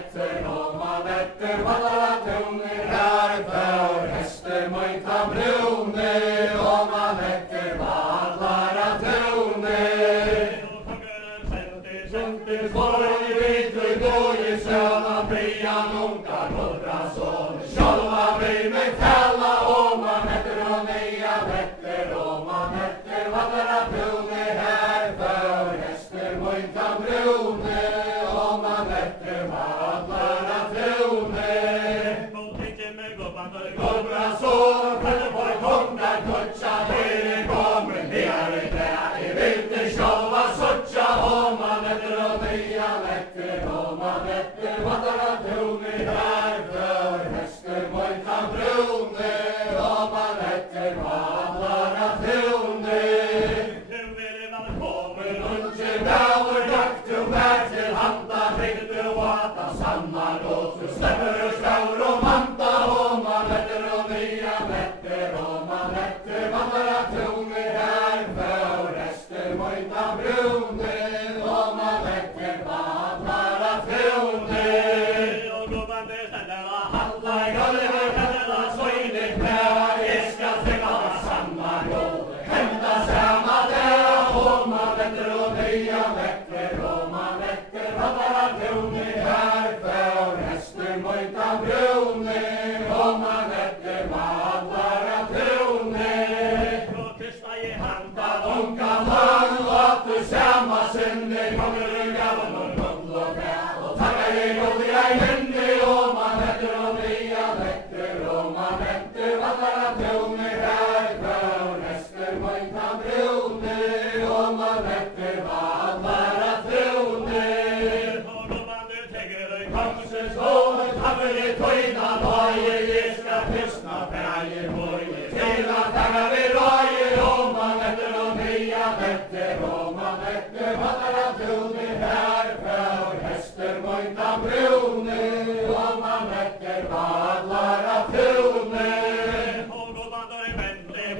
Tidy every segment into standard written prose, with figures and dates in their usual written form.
etter og man etter vallara tune, her for hester møyta brune, og man etter vallara tune. Skål vid du goje söna, brian unga kodra son, sjálva vi med tella, og man etter og neia vetter, og man etter vallara tune, her for hester møyta brune, og man etter vallara tune. Kodra son, kalle på konga kutsa, her kommer her der, I vilde sjálva sutja, og man etter og neia vetter, og man etter vallara tune, her for hester møyta brune, og man etter vallara tune. Kommer unge bæver, jakt du vær til handa, fikk du vata saman, og du stemmer og skjær og manta, og man etter og neia vetter, og man etter vallara tune, her for hester møyta brune, og man etter vallara tune. Halla I gulvet, halla svøyne knæ, jeg skal tenka saman, og henda sama der, og man etter og neia vetter, og man etter vallara tune, her for hester møyta brune, og man etter vallara tune. Handa unga lang, og at du sama sinne, kommer du gaven og gull og bæ, og takka jeg god jeg minne, og man etter og neia vetter, og man etter vallara tune, her for hester møyta brune, og man etter vallara tune. Kanskje skål, kammer I tøyna nøye, jeg skal pysna bæje bøye, til at takka vi røye, og man etter og neia vetter, og man etter vallara tune, her for hester møyta brune, og man etter vallara tune.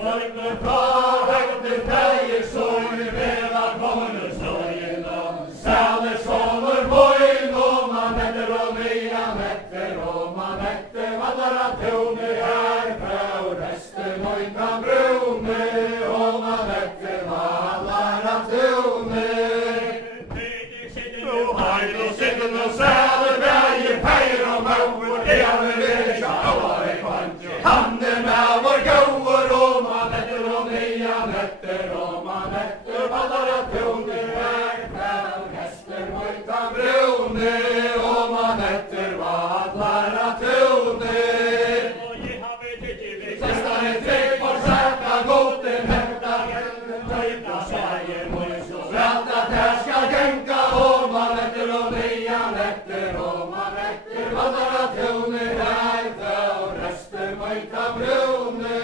Bøyne fra høgte feie, søyne vera kommende støyen, og sæle sommer bøyn, og man etter og neia vetter, og man etter vallara tune, her for hester møyta brune, og man etter vallara tune. Heil og sitten og sæle bæje feir og mauer, ene velja alare kvantje, han med vår gauer, og man etter og neia vetter, og man etter vallara tune, her for hester møyta brune, og man etter vallara tune. Sestare trygg for sætta goten, hekta gjelden tøyta sverige møyso, rætt at her skal genka, og man etter og neia vetter, og man etter vallara tune, her for hester møyta brune,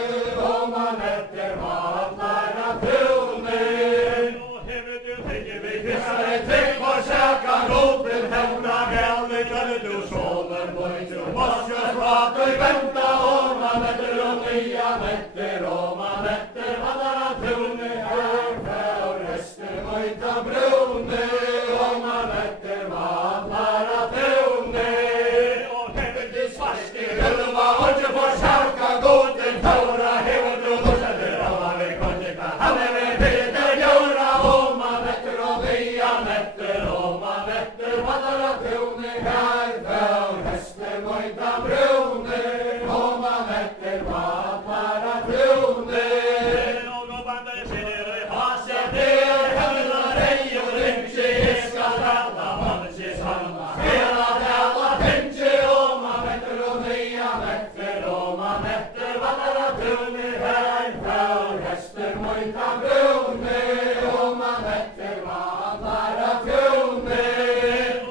og man etter vallara tune. Sestare trygg for sætta goten, hekta gjelden tøyta du solen møyso, vaskja svart og venta, og man etter og neia vetter, og man etter vallara tune, her for hester møyta brune, og man etter vallara tune. Svarske gulva, hodje for sjalka goten, taura hever du lusetter, alla vi konjeka, han ved Peter Gjøra, og man etter og neia vetter, og man etter vallara tune, her for hester møyta brune, og man etter vallara tune. Hase der, hevna rei og ringe, jeg skal tala, mannsje salma, spela tala pinche, og man etter og neia vetter, og man etter vallara tune, her for hester møyta brune, og man etter vallara tune.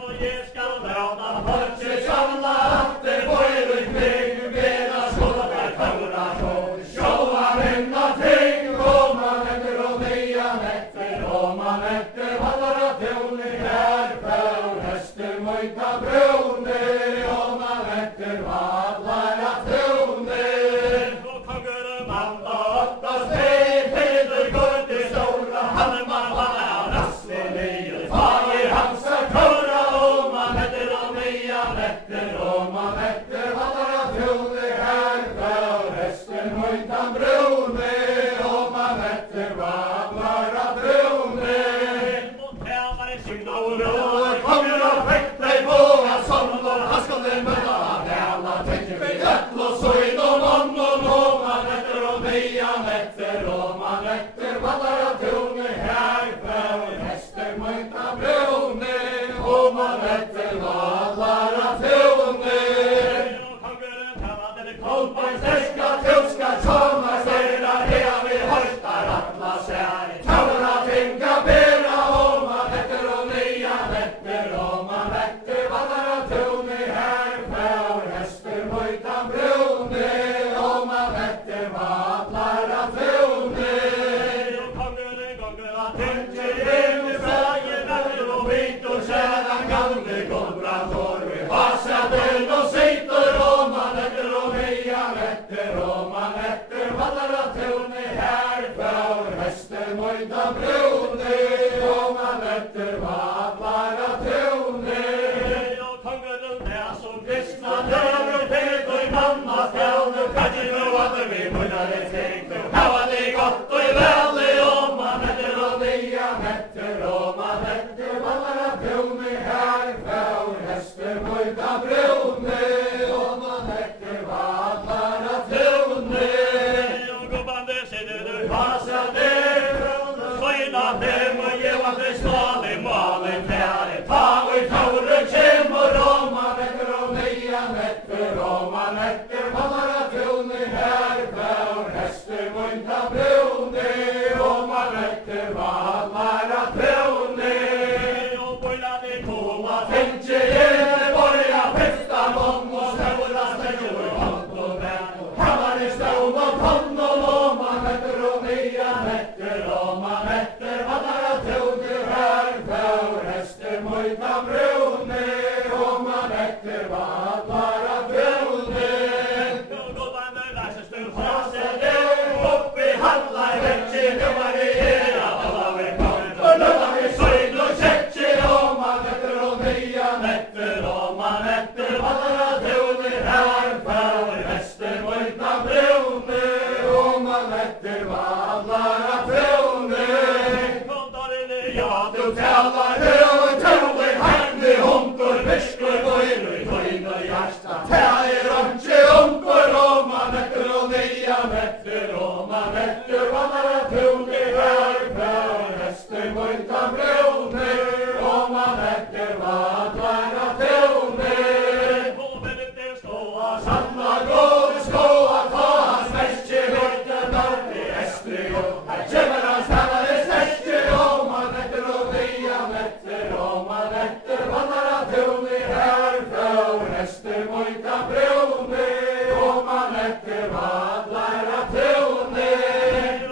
Og jeg skal tala, mannsje salma, atter bøyr ut meg, beda skåla der taura, sjåa minna ting, og man etter og neia vetter, og man etter vallara tune, her for hester møyta brune, og man etter vallara tune. Og kongur manda åtta steg, Peter Gurti stora, han man vallara rasse nye, fager hansa kåra, og man etter og neia etter, og man etter vallar av tune herfe, og hesten høytan brune, og man etter vallar av brune. Og tjavare signaler, og kommer og fekter på, at sommer han skal det møta, alla tenker vi øtl og søyn og mann, og man etter og meian etter, og man etter vallar av tune herfe, og hesten høytan brune, og man etter vallar av tune. Kolbein sterska tuska tjomar stera, hea vi høytar atla sær. Taura tinga bera, og man etter og nian etter, og man etter vallar av tune herfe, og hester høytan brune, og man etter vallar av tune. Og kongen gonger at tenke hjem i fægen etter, og vit og kjæran gamle gondra for vi hasaden og sitter, og man etter og nian etter, og man etter vallar av tune herfe, og hester høytan brune, og man etter vallar av tune. Og kongen er som kristna døver, fed og i mamma stjåne, kanskje nå at vi munnar det tenkt, og hava det godt og i velde, og man etter og nian etter, og man etter vallar av tune herfe, og hester høytan brune, og man etter vallar av tune. Og gubbande sitter du hasa der, søyna dem og gjeva det smale malen tære, ta og i taure kjemmer, og man etter og nian etter, og man etter vallar av tune herfe, og hester høytan brune, og man etter vallar av tune. Og boila de koma tenke gjerne, borja festa mån, og staura stegger og hånd og venn, og hamar i staun og tonn, og man etter og nian etter, og man etter vallar av tune herfe, og hester høytan brune, og man etter vallar av tune. Og gåbande lærsestur frase der, oppi hallar vekki, nå er det era, alla vi kont, og nå er vi søyn og kjekkje, og man etter og nian etter, og man etter vallar av tune herfe, og hester høytan brune, og man etter vallar av tune. Ja, du talar høy, tøy, hegne, hundur, viskur, bøyru, tøyn og hjärsta. Tæir ønske ungur, og man etter og nian etter, og man etter vallar av tune herfe, og hester høytan brune, og man etter vallar av tune. Og venner ståa, sanna går, skåa, ta hans merke, høytan narri, estri, og her kjemmer hans tævare sterke, og man etter og nian etter, og man etter vallar av tune herfe, og hester høytan brune, og man etter vallar av tune.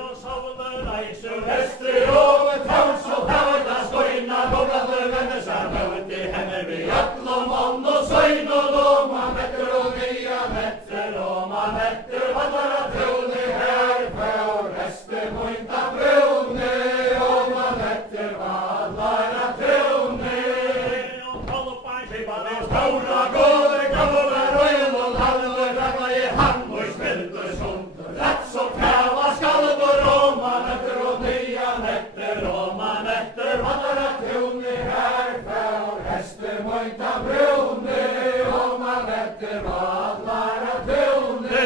Og sovner reiser hester, og tals og tavla skøyna, boblande venner seg møte henne vi øtl og mann og søyn, og man etter og nian etter, og man etter vallar av tune herfe, og hester høytan brune, og man etter vallar av tune. Og kolpain skipane staura går, gamla røyl og halve, rakla i hand og spilter sånt, rett så tæva skalver, og man etter og nian etter, og man etter vallar av tune herfe, og hester høytan brune, og man etter vallar av tune.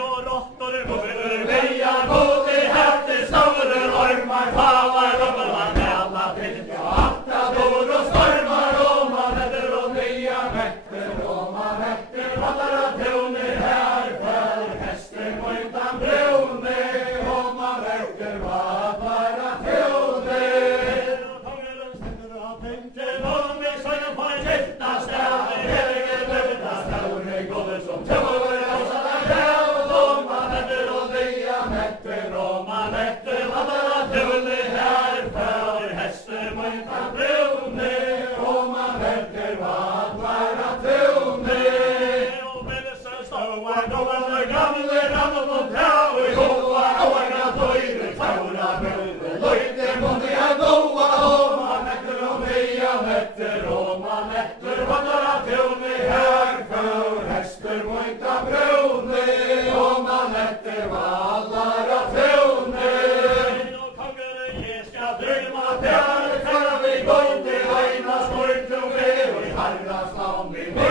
Og rottor går veia, både herter, stavrer, ormar, pavar, rømmer, mæla, pitt, og attador og stormar, og man etter og nian etter, og man etter vallar av tune herfe, og hester høytan brune, og man etter vallar av tune. Og kongen stender og tenker, og vi søgner på en kjefta stævne, hele løvda stævne Herrens navn vi